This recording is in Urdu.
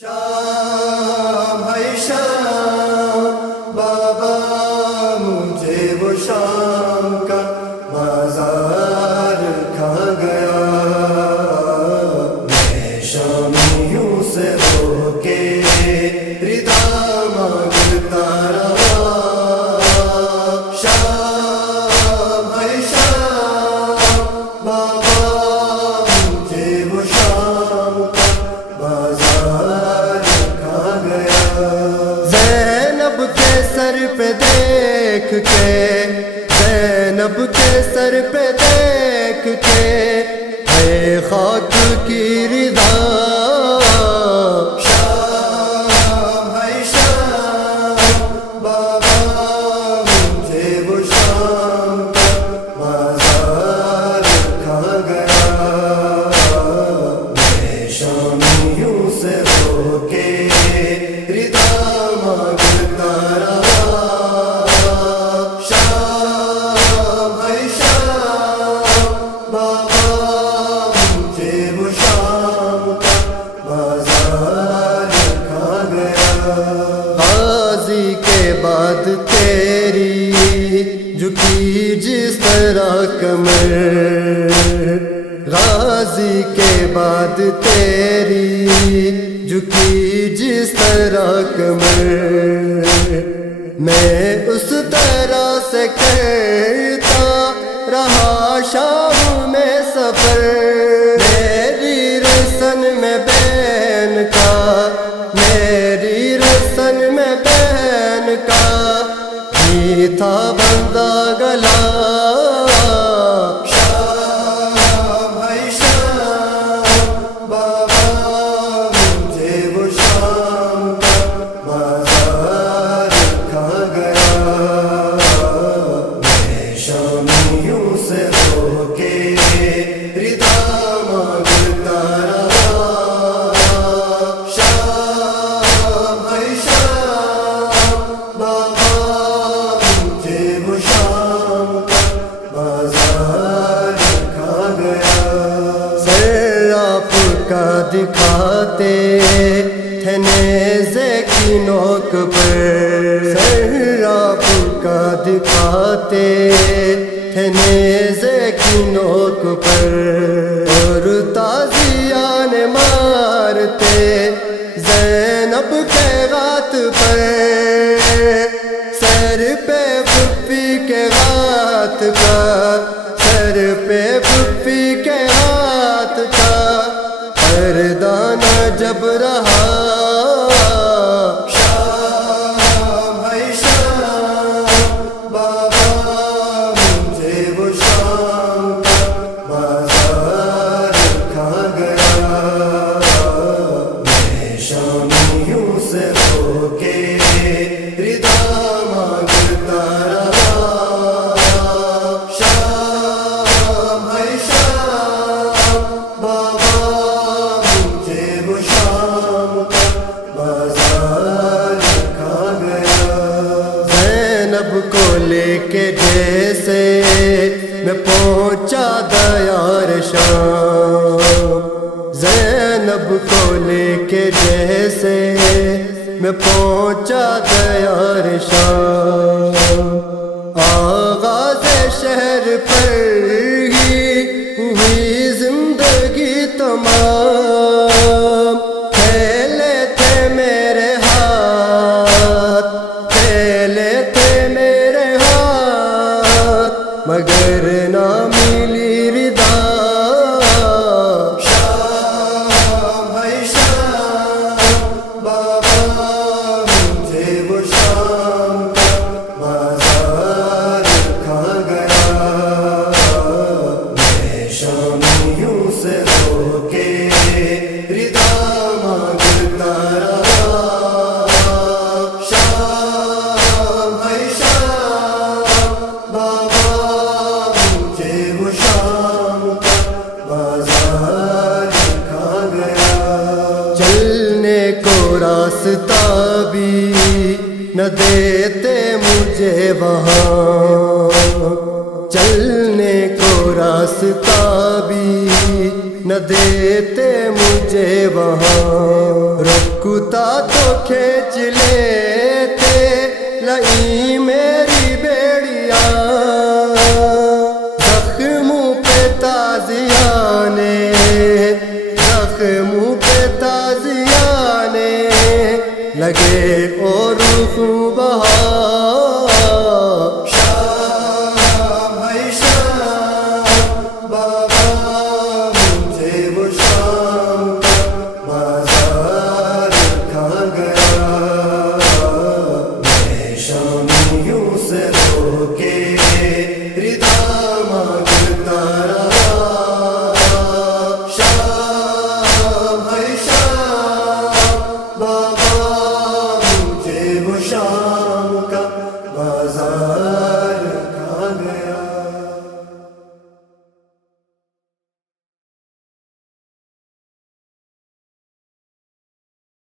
شام ہے شام بابا مجھے وہ شام کا بازار کھا گیا، میں شامیوں سے ہو کے ردا مانگتا رہا۔ شام ہے شام بابا مجھے وہ شام کا بازار کھا گیا۔ زینب کے سر پہ دیکھ کے، زینب کے سر پہ دیکھ کے ہے خاک کی ردا۔ شام ہے شام بابا مجھے وہ شام کا بازار کھا گیا، میں شامیوں سے ہو کے ردا مانگتا رہا۔ شام ہے شام بابا مجھے وہ شام کا بازار کھا گیا۔ غازی کے بعد تیری جھکی جس طرح کمر، غازی کے بعد تیری جھکی جس طرح کمر، میں اس طرح سے کرتا رہا شام میں سفر۔ میری رسن میں بین کا، میری رسن میں بین کا ہی تھا بندہ گلا۔ شام ہے شام بابا مجھے وہ شام کا بازار کھا گیا، میں شامیوں سے ہو کے ردا مانگتا رہا۔ شام ہے شام بابا مجھے وہ شام کا بازار کھا گیا۔ سر آپ کا دکھاتے تھے نیزے کی نوک پر، سر آپ کا دکھاتے تھے نیزے کی نوک پر، اور تازیان مارتے زینب کے غات پر، سر پہ پھپھی کے غات کا، سر پہ پھپھی کے غات کا پردانہ جب رہا۔ شام ہے شام بابا مجھے وہ شام کا بازار کھا گیا، میں شامیوں سے ہو کے ردا مانگتا رہا۔ شام ہے شام بابا مجھے وہ شام کا بازار کھا گیا۔ زینب کو لے کے جیسے میں پہنچا دیار شام، زینب کو لے کے جیسے میں پہنچا دیار شام، آغاز شہر پر ہی ہوئی زندگی تمام۔ پھیلے تھے میرے ہاتھ، پھیلے تھے میرے ہاتھ، مگر نہ ملی ردا۔ شام ہے شام بابا مجھے وہ شام کا بازار کھا گیا، میں شامیوں سے ہو کے ردا مانگتا رہا۔ شام ہے شام بابا مجھے وہ شام کا بازار کھا گیا۔ چلنے کو راستہ بھی نہ دیتے مجھے وہاں، چلنے کو راستہ بھی نہ دیتے مجھے وہاں، رکتا تو کھینچ لیتے لئی میری بیڑیاں، زخموں پہ تازیانے، زخموں پہ تازیانے لگے اور